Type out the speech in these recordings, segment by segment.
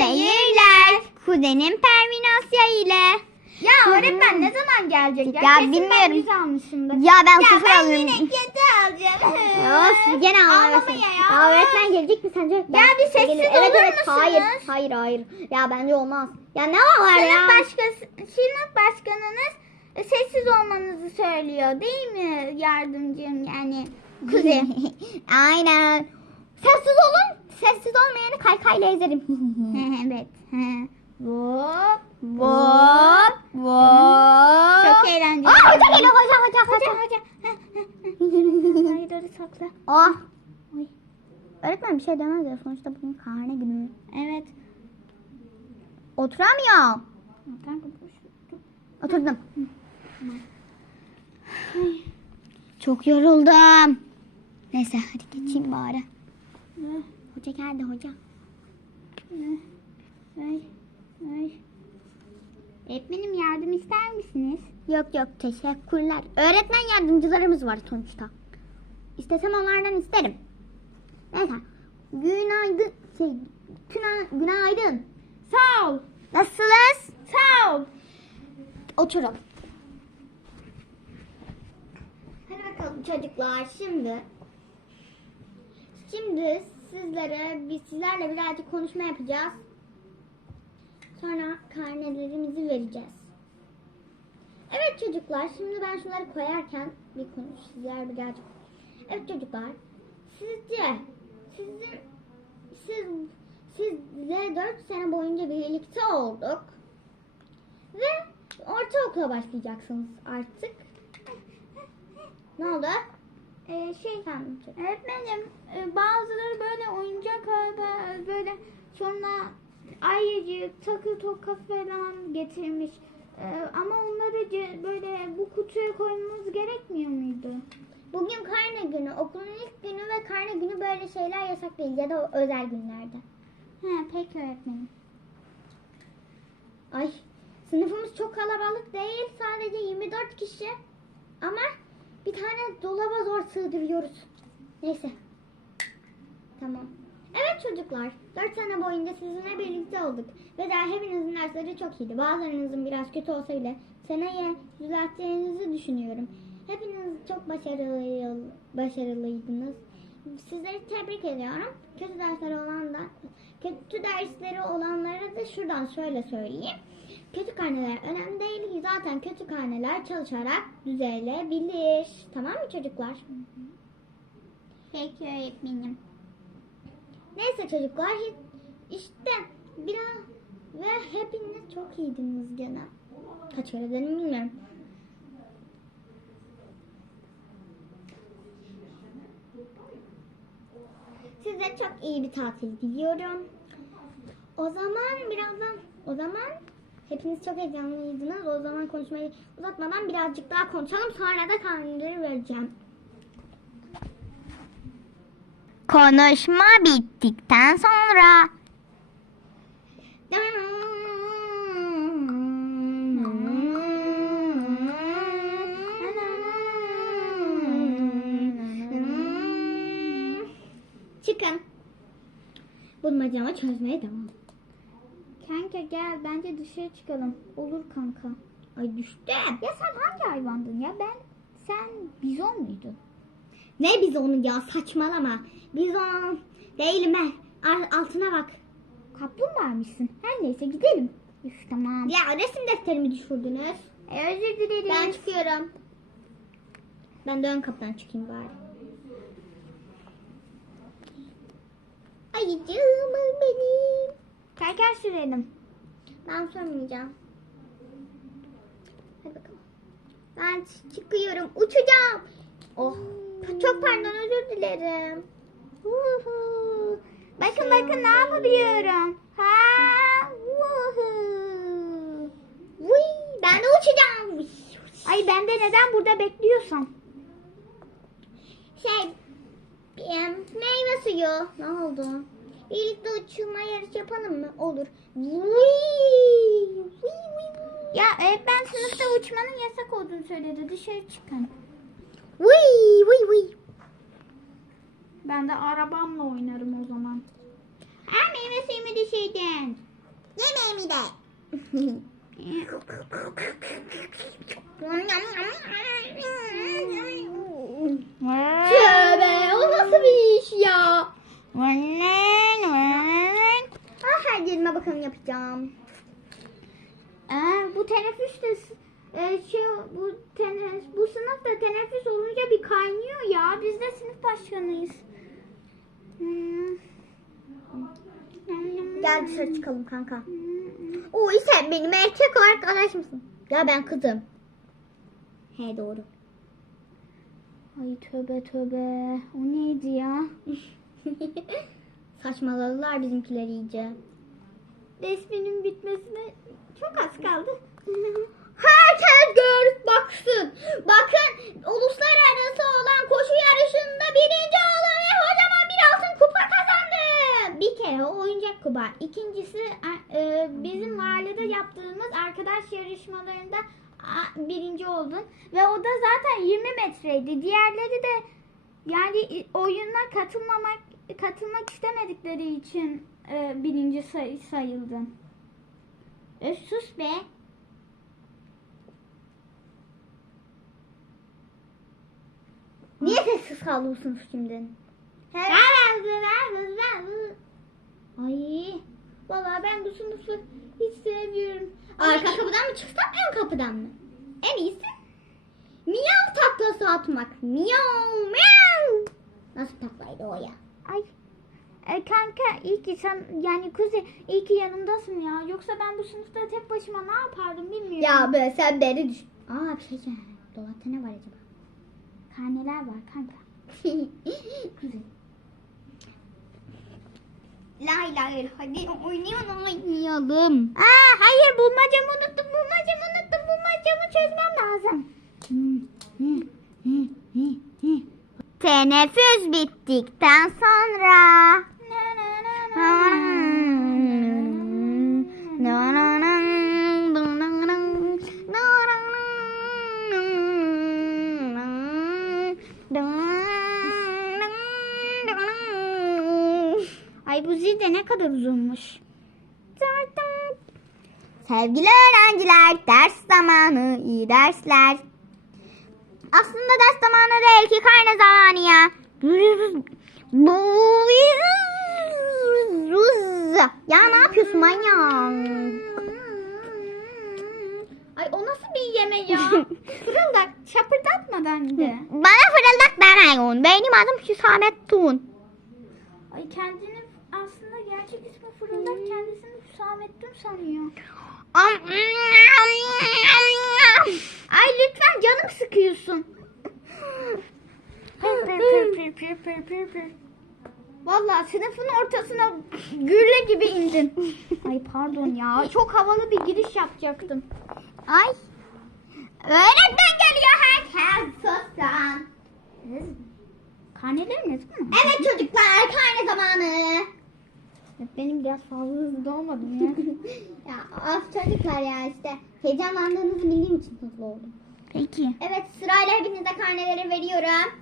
seyirler. Kuzenim Pervin Asya ile. Ya öğretmen ne zaman gelecek ya? Ya Kesin bilmiyorum. Ben yüz almışımdır. Ya ben Ya sıfır ben alıyorum. yine kötü alacağım. Of gene Ağlama ağlamasın. ya. Ya öğretmen gelecek mi sence? Ya bir sessiz Gelir. olur evet, evet, musunuz? Hayır hayır hayır. Ya bence olmaz. Ya ne var ya? Sınıf, başkası, sınıf başkanınız sessiz olmanızı söylüyor değil mi yardımcım yani? Kuzi. Aynen. Sessiz olun. Sessiz olmayanı kaykayla ezerim. evet. Hop. Vop vop. Çok eğlenceli. Aa hoca geliyor hoca hoca Hoca hoca. hoca. Hayırları sakla. Ah. Oy. Öğretmen bir şey demez ya sonuçta bugün karne günü. Evet. Boş. Oturdum. Çok yoruldum. Neyse hadi geçeyim bari. Hoca geldi hoca. Ay. Ay. Öğretmenim yardım ister misiniz? Yok yok teşekkürler. Öğretmen yardımcılarımız var sonuçta. İstesem onlardan isterim. Neyse. Günaydın. Şey, güna- günaydın. Sağ ol. Nasılsınız? Sağ ol. Oturun. Hadi bakalım çocuklar şimdi. Şimdi sizlere biz sizlerle birazcık konuşma yapacağız. Sonra karnelerimizi vereceğiz. Evet çocuklar şimdi ben şunları koyarken bir konuş sizler birazcık. Evet çocuklar sizce sizin siz sizle 4 sene boyunca birlikte olduk. Ve ortaokula başlayacaksınız artık. Ne oldu? Ee, şey çocuk. öğretmenim e, bazıları böyle oyuncak araba böyle sonra ayıcık takı toka falan getirmiş. Ee, ama onları böyle bu kutuya koymamız gerekmiyor muydu? Bugün karne günü, okulun ilk günü ve karne günü böyle şeyler yasak değil ya da özel günlerde. He peki öğretmenim. Ay sınıfımız çok kalabalık değil sadece 24 kişi ama bir tane dolaba zor sığdırıyoruz. Neyse. Tamam. Evet çocuklar 4 sene boyunca sizinle birlikte olduk ve der hepinizin dersleri çok iyiydi. Bazılarınızın biraz kötü olsa bile seneye düzelteceğinizi düşünüyorum. Hepiniz çok başarılı başarılıydınız. Sizleri tebrik ediyorum. Kötü dersleri olan da kötü dersleri olanlara da şuradan şöyle söyleyeyim. Kötü karneler önemli değil. Zaten kötü karneler çalışarak düzelebilir. Tamam mı çocuklar? Peki öğretmenim. Neyse çocuklar işte biraz ve hepiniz çok iyiydiniz gene. Kaç kere dedim bilmiyorum. Size çok iyi bir tatil diliyorum. O zaman birazdan o zaman hepiniz çok heyecanlıydınız. O zaman konuşmayı uzatmadan birazcık daha konuşalım. Sonra da karneleri vereceğim. Konuşma bittikten sonra. Çıkın. Bulmacamı çözmeye devam. Kanka gel bence dışarı çıkalım. Olur kanka. Ay düştü. Ya sen hangi hayvandın ya? Ben sen bizon muydun? Ne biz onu ya saçmalama. Biz on değilim ben. Al- Altına bak. Kaplumbağamışsın. Her neyse gidelim. Üf tamam. Ya resim defterimi düşürdünüz. E, özür dileriz. Ben çıkıyorum. Ben de ön kapıdan çıkayım bari. Ayıcığım benim. Kayker sürelim. Ben sormayacağım. Hadi bakalım. Ben çıkıyorum. Uçacağım. Oh. Çok pardon özür dilerim. Bakın bakın ne yapabiliyorum. Ha, ben de uçacağım. Ay ben de neden burada bekliyorsam. Şey, meyve suyu. Ne oldu? Birlikte uçurma yarışı yapalım mı? Olur. Ya öğretmen sınıfta uçmanın yasak olduğunu söyledi. Dışarı çıkın. Ben de arabamla oynarım o zaman. Ha meyve suyumu düşürdün. annemi de. Tövbe o nasıl bir iş ya? Ah yerime bakalım yapacağım. Ee, bu teneffüs de e, şey bu teneffüs bu sınıfta teneffüs olunca bir kaynıyor ya. Biz de sınıf başkanıyız. Hmm. Gel dışarı çıkalım kanka. Uy sen benim erkek arkadaş mısın? Ya ben kızım. He doğru. Ay tövbe tövbe. O neydi ya? Saçmaladılar bizimkiler iyice. Resminin bitmesine çok az kaldı. Herkes gör baksın. Bakın uluslararası olan koşu yarışında birinci oldum ve kocaman bir altın kupa kazandım. Bir kere o oyuncak kuba. İkincisi e, bizim mahallede yaptığımız arkadaş yarışmalarında birinci oldun. Ve o da zaten 20 metreydi. Diğerleri de yani oyuna katılmamak katılmak istemedikleri için e, birinci say- sayıldın. Öf sus be. Niye sessiz kaldı bu sınıf şimdi? Ay. Vallahi ben bu sınıfı hiç sevmiyorum. Arka kapıdan mı çıksak ön kapıdan mı? En iyisi miyav taklası atmak. Miyav miyav. Nasıl taklaydı o ya? Ay. E, kanka iyi ki sen yani Kuzey iyi ki yanımdasın ya. Yoksa ben bu sınıfta tek başıma ne yapardım bilmiyorum. Ya be sen beni düşün. Aa bir şey diyeceğim. Dolapta ne var acaba? Karneler var kanka. Güzel. Lay lay hadi oynayalım oynayalım. Aa hayır bulmacamı unuttum. Bulmacamı unuttum. Bulmacamı çözmem lazım. Teneffüs bittikten sonra. Ay bu zil de ne kadar uzunmuş. Sevgili öğrenciler, ders zamanı, iyi dersler. Aslında ders zamanı değil ki karne zamanı ya. Ya ne yapıyorsun manyak? Ay o nasıl bir yeme ya? Fırıldak şapırdatmadan de. Bana fırıldak demeyin. Benim adım Hüsamettin. Ay kendini aslında gerçek ismi Fırıldak kendisini Hüsamettin sanıyor. Ay lütfen canım sıkıyorsun. Vallahi sınıfın ortasına gürle gibi indin. Ay pardon ya. Çok havalı bir giriş yapacaktım. Ay. Öğretmen geliyor herkes susun. Karneler ne zaman? Evet çocuklar karne zamanı. Benim biraz fazla hızlı olmadım ya. ya af çocuklar ya işte. Heyecanlandığınızı bildiğim için hızlı oldum. Peki. Evet sırayla hepinize karneleri veriyorum.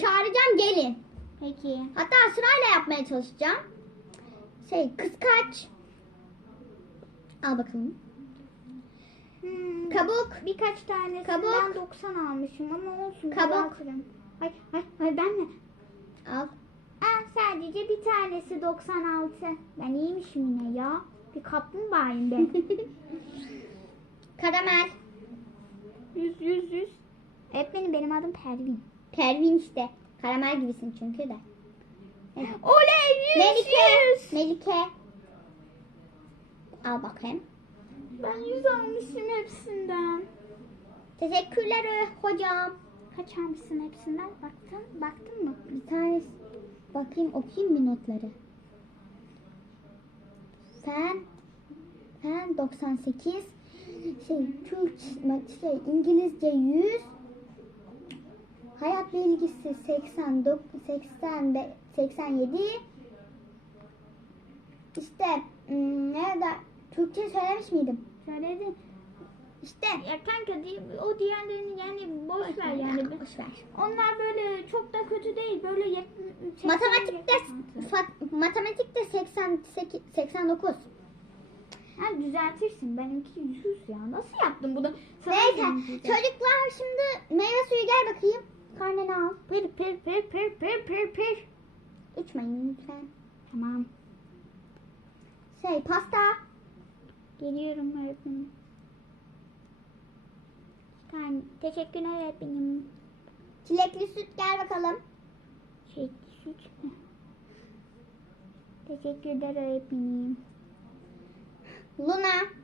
Çağıracağım gelin. Peki. Hatta sırayla yapmaya çalışacağım. Şey kız kaç? Al bakalım. Hmm, Kabuk. birkaç tane Kabuk. ben 90 almışım ama olsun. Kabuk. Ay, ay, ay ben mi? Al. Aa, sadece bir tanesi 96. Ben iyiymişim yine ya. Bir kaplumbağayım ben. Karamel. 100 100 100. Öğretmenim benim adım Pervin. Pervin işte. Karamel gibisin çünkü de. Oley 100 Melike. 100. Melike. Al bakayım. Ben 100 almışım hepsinden. Teşekkürler hocam. Kaç almışsın hepsinden? Baktın, baktın mı? Bir tane bakayım okuyayım mı notları? Fen Fen 98 şey Türk şey İngilizce 100 Hayat bilgisi 89 80 de- 87 İşte hmm, nerede Türkçe söylemiş miydim? Söyledin. İşte Ya kanka o diğerlerini yani boş ver yani. Boş ver. Onlar böyle çok da kötü değil. Böyle yak- Matematikte matematikte 88 89 sonra düzeltirsin. Benimki yüz ya. Nasıl yaptın bunu? Sana Neyse çocuklar şimdi meyve suyu gel bakayım. Karneni al. Pır pır pır pır pır pır pır. İçmeyin lütfen. Tamam. Şey pasta. Geliyorum öğretmenim. Tamam. Teşekkürler öğretmenim. Çilekli süt gel bakalım. Şey, süt mü? Teşekkürler öğretmenim. Luna.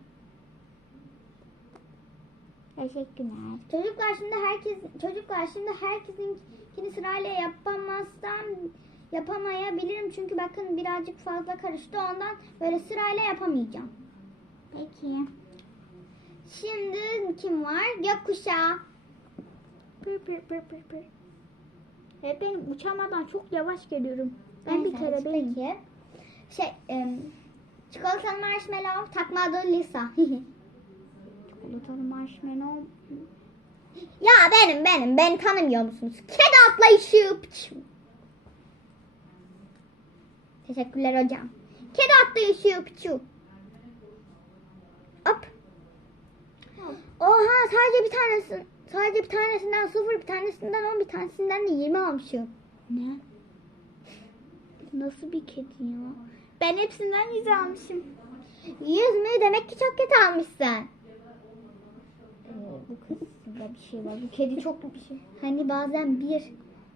Teşekkürler. Çocuklar şimdi herkes çocuklar şimdi herkesinkini sırayla yapamazsam yapamayabilirim çünkü bakın birazcık fazla karıştı ondan böyle sırayla yapamayacağım. Peki. Şimdi kim var? Gökkuşağı. Pır pır pır pır pır. Öğretmenim uçamadan çok yavaş geliyorum. Ben bir Neyse, kere Peki. Şey, em, çikolatalı marshmallow takma adı Lisa. Çikolatalı marshmallow. ya benim benim beni tanımıyor musunuz? Kedi atlayışı. Teşekkürler hocam. Kedi atlayışı. Piçu. Hop. Oha sadece bir tanesi sadece bir tanesinden sıfır bir tanesinden on bir tanesinden de yirmi almışım. Ne? Nasıl bir kedi ya? Ben hepsinden yüz almışım. Yüz mü? Demek ki çok kötü almışsın. Kızda bir şey var. Bu kedi çok bir şey. Hani bazen bir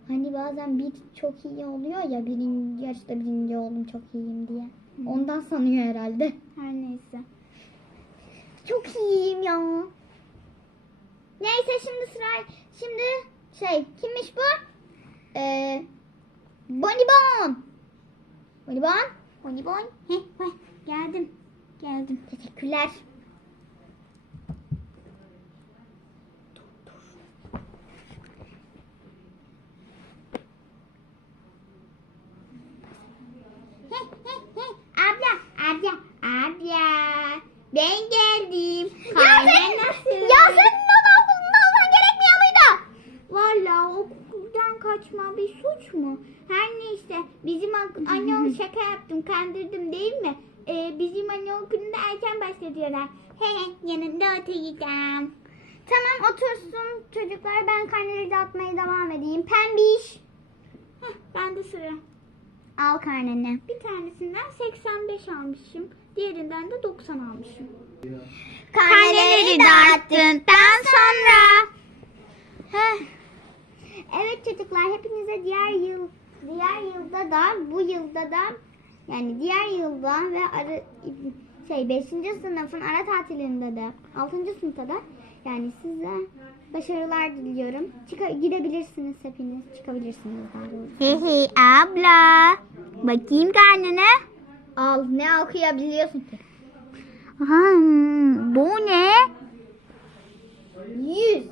hani bazen bir çok iyi oluyor ya birinci yarışta birinci oldum çok iyiyim diye. Hı. Ondan sanıyor herhalde. Her neyse. Çok iyiyim ya. Neyse şimdi sıra şimdi şey kimmiş bu? Ee, Bonibon. Bonibon. Bonibon. Heh, geldim. Geldim. Teşekkürler. Heh, heh, heh. Abla, abla, abla. Ben geldim. Ya Karnen sen, nasıl? ya senin bana okulunda olman gerekmiyor muydu? Valla okuldan kaçma bir suç mu? Her neyse bizim ak- anne şaka yaptım kandırdım değil mi? Ee, bizim anne okulunda başlatıyorlar. He he yanında oturacağım. Tamam otursun çocuklar ben karneleri dağıtmaya devam edeyim. Pembiş. Heh, ben de sıra. Al karneni. Bir tanesinden 85 almışım. Diğerinden de 90 almışım. Karneleri dağıttıktan sonra. Heh. Evet çocuklar hepinize diğer yıl diğer yılda da bu yılda da yani diğer yılda ve ara, şey 5. sınıfın ara tatilinde de 6. sınıfta da yani size başarılar diliyorum. Çıka, gidebilirsiniz hepiniz. Çıkabilirsiniz daha doğrusu. Hey hey abla. Bakayım karnına. Al ne okuyabiliyorsun ki? Hmm, bu ne? 100